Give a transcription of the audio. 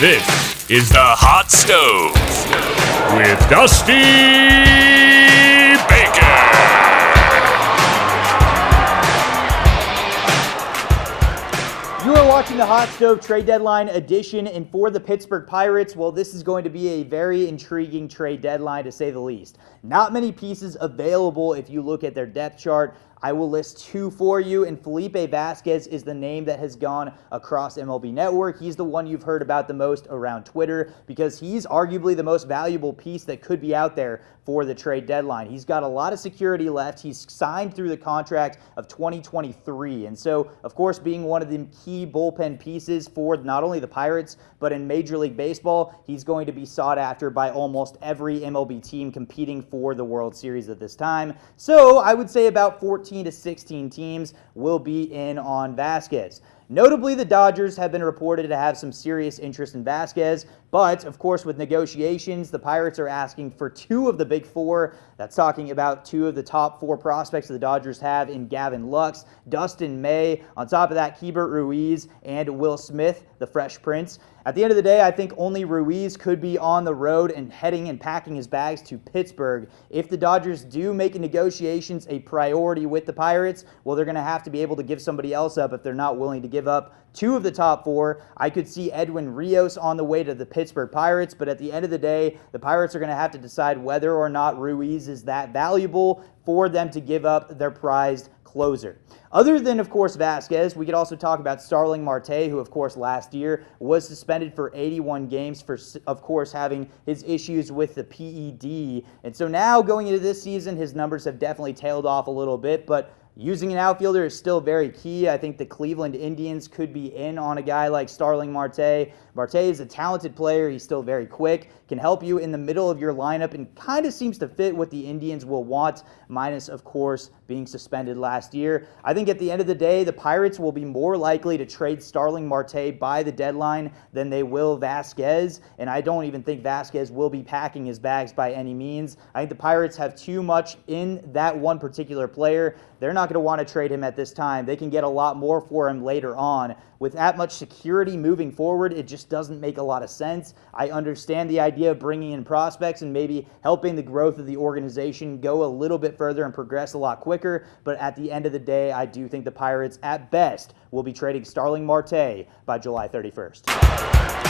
This is the Hot Stove with Dusty Baker. You are watching the Hot Stove Trade Deadline edition, and for the Pittsburgh Pirates, well, this is going to be a very intriguing trade deadline, to say the least. Not many pieces available if you look at their depth chart. I will list two for you, and Felipe Vasquez is the name that has gone across MLB Network. He's the one you've heard about the most around Twitter because he's arguably the most valuable piece that could be out there for the trade deadline. He's got a lot of security left. He's signed through the contract of 2023. And so, of course, being one of the key bullpen pieces for not only the Pirates, but in Major League Baseball, he's going to be sought after by almost every MLB team competing for the World Series at this time. So I would say about 14 to 16 teams will be in on Vasquez. Notably, the Dodgers have been reported to have some serious interest in Vasquez, but, of course, with negotiations, the Pirates are asking for two of the big four. That's talking about two of the top four prospects the Dodgers have in Gavin Lux, Dustin May, on top of that, Keibert Ruiz, and Will Smith, the Fresh Prince. At the end of the day, I think only Ruiz could be on the road and heading and packing his bags to Pittsburgh. If the Dodgers do make negotiations a priority with the Pirates, well, they're going to have to be able to give somebody else up if they're not willing to give up two of the top four. I could see Edwin Rios on the way to the Pittsburgh Pirates, but at the end of the day, the Pirates are going to have to decide whether or not Ruiz is that valuable for them to give up their prized closer. Other than, of course, Vasquez, we could also talk about Starling Marte, who, of course, last year was suspended for 81 games for, of course, having his issues with the PED. And so now, going into this season, his numbers have definitely tailed off a little bit, but using an outfielder is still very key. I think the Cleveland Indians could be in on a guy like Starling Marte. Marte is a talented player. He's still very quick, can help you in the middle of your lineup, and kind of seems to fit what the Indians will want, minus, of course, being suspended last year. I think at the end of the day, the Pirates will be more likely to trade Starling Marte by the deadline than they will Vasquez, and I don't even think Vasquez will be packing his bags by any means. I think the Pirates have too much in that one particular player. They're not going to want to trade him at this time. They can get a lot more for him later on. With that much security moving forward, it just doesn't make a lot of sense. I understand the idea of bringing in prospects and maybe helping the growth of the organization go a little bit further and progress a lot quicker, but at the end of the day, I do think the Pirates, at best, will be trading Starling Marte by July 31st.